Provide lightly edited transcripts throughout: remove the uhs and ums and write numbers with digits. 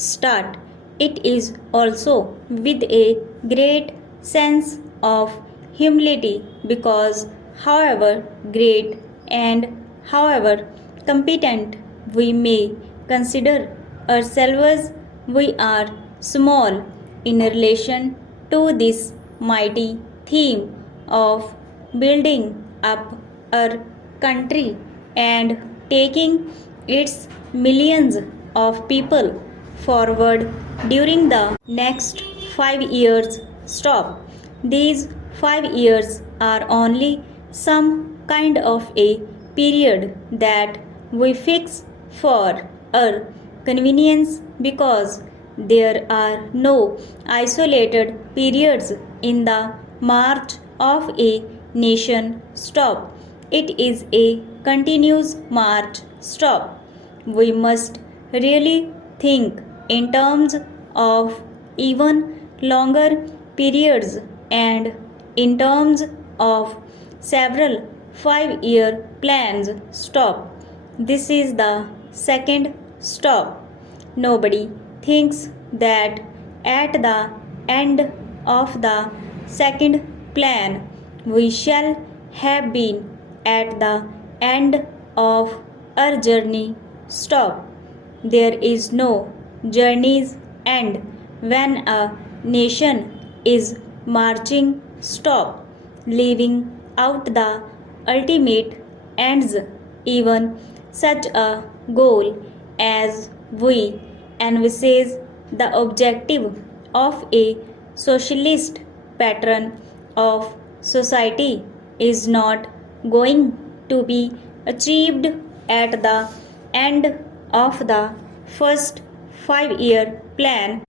start. It is also with a great sense of humility because, however great and however competent we may consider ourselves, we are small in relation to this mighty theme of building up our country and taking its millions of people forward during the next 5 years. Stop. These 5 years are only some kind of a period that we fix for our convenience because there are no isolated periods in the march of a nation. Stop. It is a continuous march. Stop. We must really think in terms of even longer periods and in terms of several 5 year plans. Stop. This is the second stop. Nobody thinks that at the end of the second plan we shall have been at the end of our journey. Stop. There is no journey's end when a nation is marching. Stop. Leaving out the ultimate ends, even such a goal as we envisage the objective of a socialist pattern of society is not going to be achieved at the end of the first 5 year plan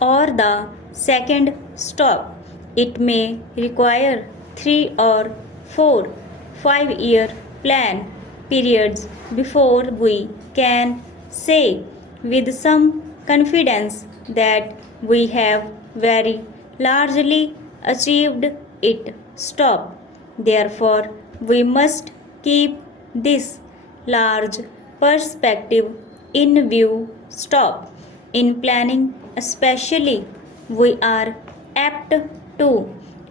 or the second stop. It may require 3 or 4 5 year plan periods before we can say with some confidence that we have very largely achieved it. Stop. Therefore, we must keep this large perspective in view. Stop. In planning, especially, we are apt to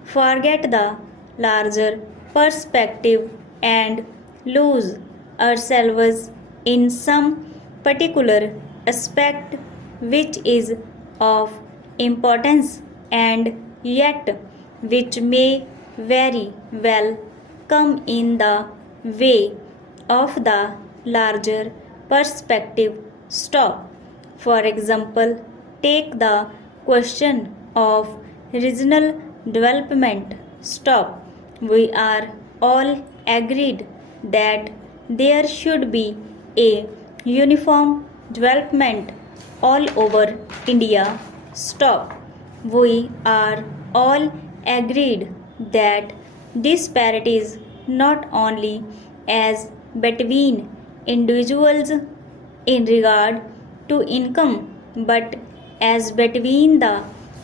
forget the larger perspective and lose ourselves in some particular aspect which is of importance and yet which may very well come in the way of the larger perspective. Stop. For example, take the question of regional development. Stop. We are all agreed that there should be a uniform development all over India. Stop. We are all agreed that disparities not only as between individuals in regard to income but as between the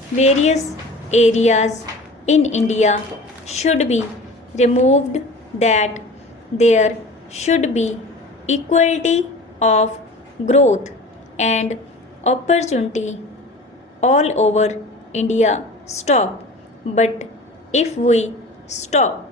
various areas in India should be removed, that there should be equality of growth and opportunity all over India. Stop. But if we stop